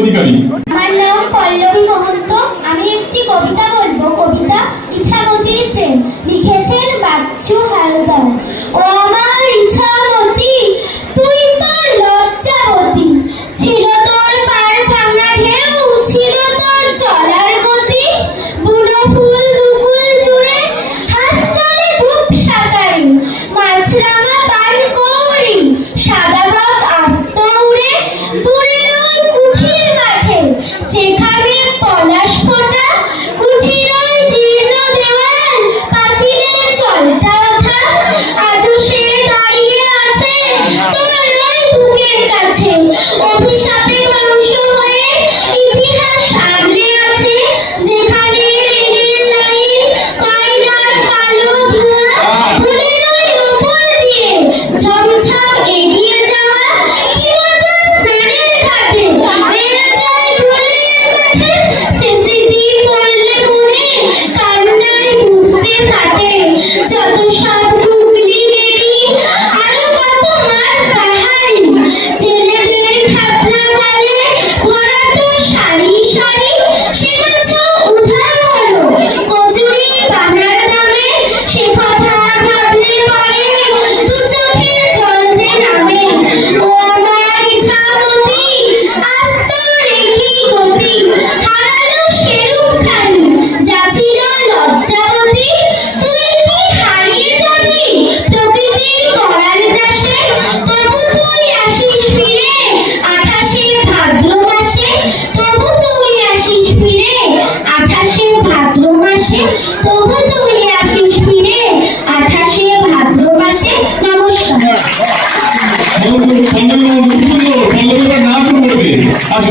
অধিকারী। আমার নাম পল্লবী মহন্ত। আমি একটি কবিতা বলবো। কবিতা ইছামতির প্রেম, লিখেছেন বাচ্চু হালদার। ও আমার ইছামতি, তুই তো লজ্জাবতী, ছিল তোর পার ভাঙা ঢেউ, ছিল তোর চলার গতি, বুনো ফুল দুকুল জুড়ে হাস চলে ধূপ সাকারে, মাছরাঙা পান কৌড়ি, সাদা বক আস্ত উড়ে দূরের ওই কুঠির মাঠে, যেখানে পলাশ ফোটা, কুঠির ওই জীর্ণ দেওয়াল, পাঁচিলের জলটা ওঠা, আজও সে দাঁড়িয়ে আছে তোর ওই বুকের কাছে, অভিশাপে ধ্বংস হয়ে ইতিহাস আগলে আছে, যেখানে রেলের লাইন, কয়লার কালো ধোঁয়া, ফুলের ওই উপর দিয়ে ঝমঝম এগিয়ে যাওয়া, কি মজা স্নানের ঘাটে, মেরে যায় ধুলির মাঠে, সে স্মৃতি পড়লে মনে কান্নায় বুক যে ফাটে, যত সব গুগলি বেরি, আরো কত মাছ বাহারি, জেলেদের খাতনা জালে ভরা তো সারি সারি, সে মাছও উধার হলো কচুরি বানার দামে, সে কথা ভাবলে পরে দু চোখে জল যে নামে। ও আমার ইছামতি, আজ তোর একই গতি, হারালো সেরূপ খানি, যা ছিল লজ্জাবতী, তুই কি হারিয়ে যাবি প্রকৃতির করাল গ্রাসে, তবু তুই আসিস ফিরে 28শে ভাদ্র মাসে, তবু তুই আসিস ফিরে 28শে ভাদ্র মাসে, তবু তুই আসিস ফিরে 28শে ভাদ্র মাসে। নমস্কার। পল্লবী নাচ করবে। আচ্ছা